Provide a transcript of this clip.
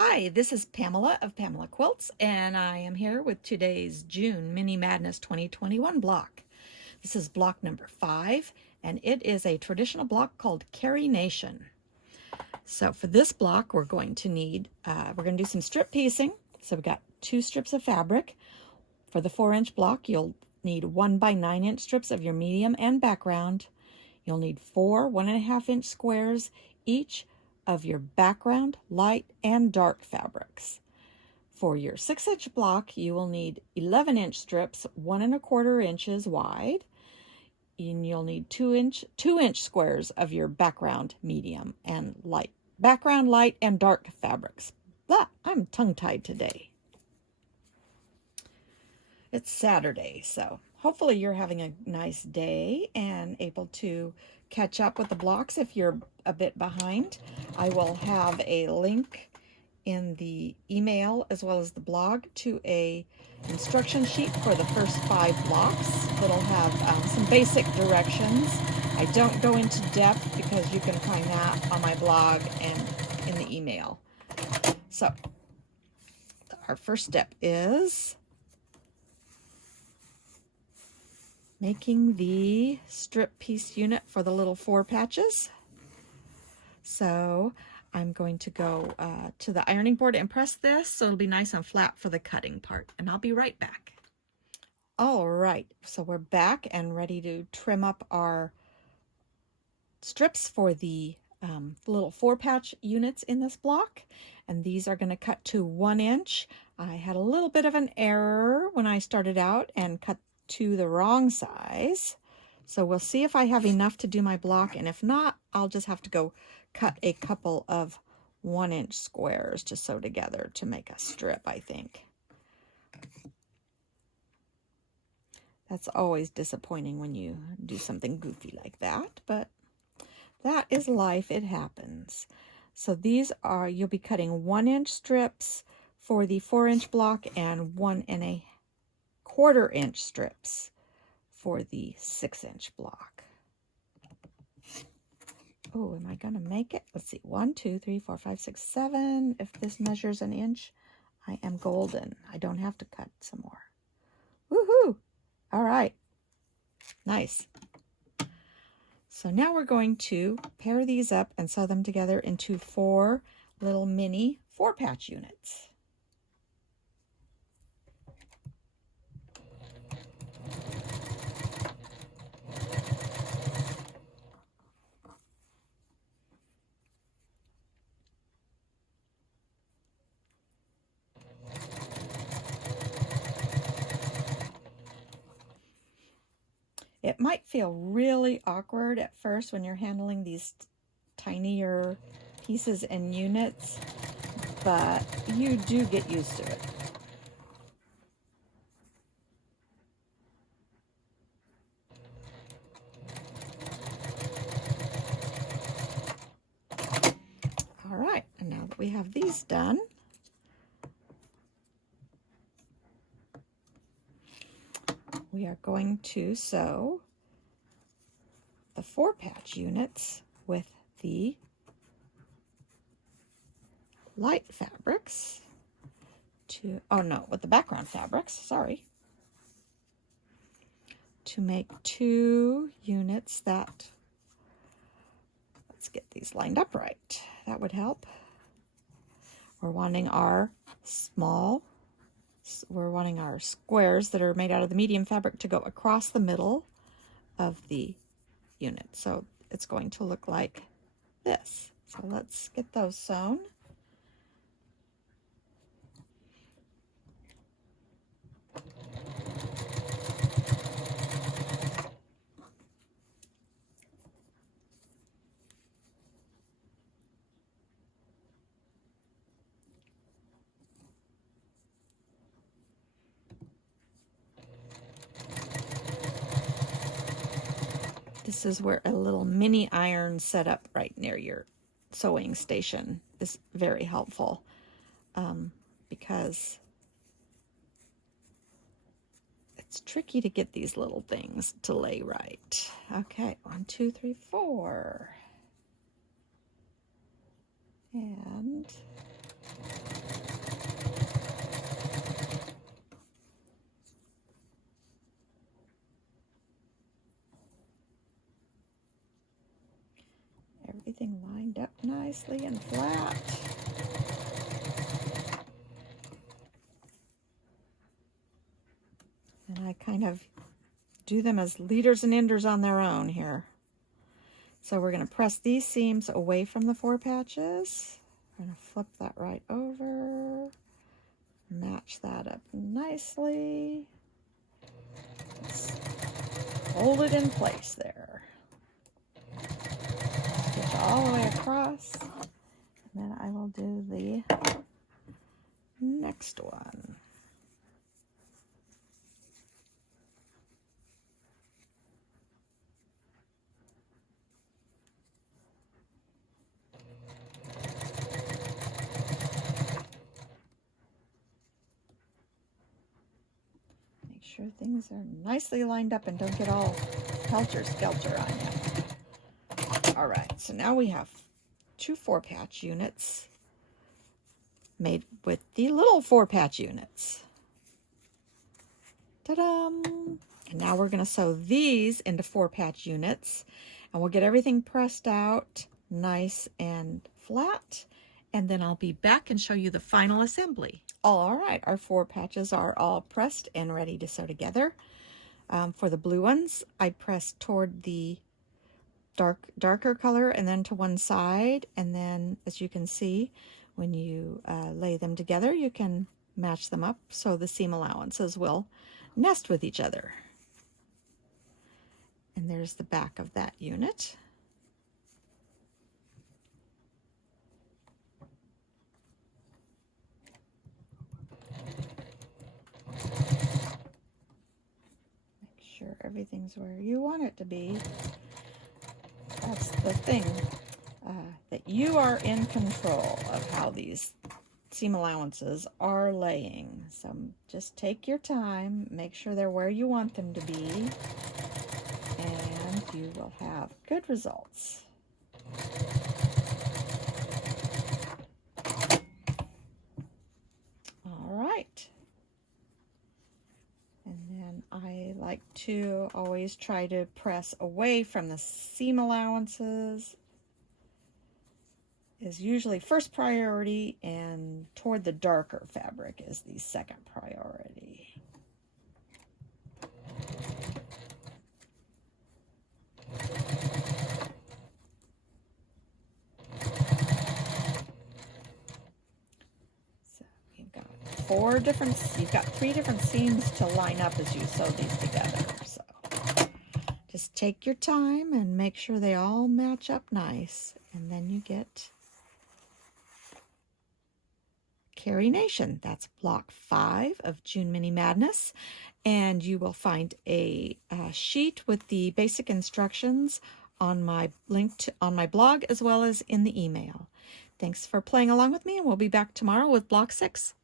Hi, this is Pamela of Pamela Quilts, and I am here with today's June Mini Madness 2021 block. This is block number 5, and it is a traditional block called Carrie Nation. So for this block, we're going to do some strip piecing. So we've got 2 strips of fabric. For the 4-inch block, you'll need 1 by 9-inch strips of your medium and background. You'll need 4 1.5-inch squares each of your background, light, and dark fabrics. For your 6-inch block, you will need 11-inch strips, 1.25 inches wide, and you'll need 2-inch squares of your background, medium, and light. Background, light, and dark fabrics. But I'm tongue-tied today. It's Saturday, so hopefully you're having a nice day and able to catch up with the blocks if you're a bit behind. I will have a link in the email as well as the blog to a instruction sheet for the first 5 blocks that'll have some basic directions. I don't go into depth because you can find that on my blog and in the email. So our first step is making the strip piece unit for the little 4 patches. So I'm going to go to the ironing board and press this so it'll be nice and flat for the cutting part, and I'll be right back. All right, so we're back and ready to trim up our strips for the little 4-patch units in this block, and these are going to cut to 1 inch. I had a little bit of an error when I started out and cut to the wrong size, so we'll see if I have enough to do my block, and if not, I'll just have to go cut a couple of 1-inch squares to sew together to make a strip, I think. That's always disappointing when you do something goofy like that, but that is life, it happens. So these are, you'll be cutting 1-inch strips for the 4-inch block and 1.25 inch strips for the 6-inch block. Oh, am I gonna make it? Let's see, 1, 2, 3, 4, 5, 6, 7. If this measures an inch, I am golden. I don't have to cut some more. Woohoo! All right, nice. So now we're going to pair these up and sew them together into 4 little mini 4-patch units. It might feel really awkward at first when you're handling these tinier pieces and units, but you do get used to it. All right, and now that we have these done, we are going to sew the 4-patch units with the light fabrics with the background fabrics, sorry, to make 2 units that, let's get these lined up right. That would help. We're wanting our squares that are made out of the medium fabric to go across the middle of the unit. So it's going to look like this. So let's get those sewn. This is where a little mini iron set up right near your sewing station is very helpful because it's tricky to get these little things to lay right. Okay, 1, 2, 3, 4. And everything lined up nicely and flat. And I kind of do them as leaders and enders on their own here. So we're going to press these seams away from the 4 patches. We're going to flip that right over. Match that up nicely. Let's hold it in place there. Stitch all the way across. And then I will do the next one. Sure things are nicely lined up and don't get all helter-skelter on you. All right, so now we have 2 4-patch units made with the little 4-patch units. Ta-da! And now we're going to sew these into 4-patch units, and we'll get everything pressed out nice and flat, and then I'll be back and show you the final assembly. All right, our 4 patches are all pressed and ready to sew together. For the blue ones, I pressed toward the darker color and then to one side, and then as you can see, when you lay them together, you can match them up so the seam allowances will nest with each other. And there's the back of that unit. Sure everything's where you want it to be. That's the thing, that you are in control of how these seam allowances are laying. So just take your time, make sure they're where you want them to be, and you will have good results. All right. I like to always try to press away from the seam allowances is usually first priority, and toward the darker fabric is the second priority. You've got 3 different seams to line up as you sew these together. So just take your time and make sure they all match up nice, and then you get Carrie Nation. That's block 5 of June Mini Madness, and you will find a sheet with the basic instructions on my on my blog as well as in the email. Thanks for playing along with me, and we'll be back tomorrow with block 6.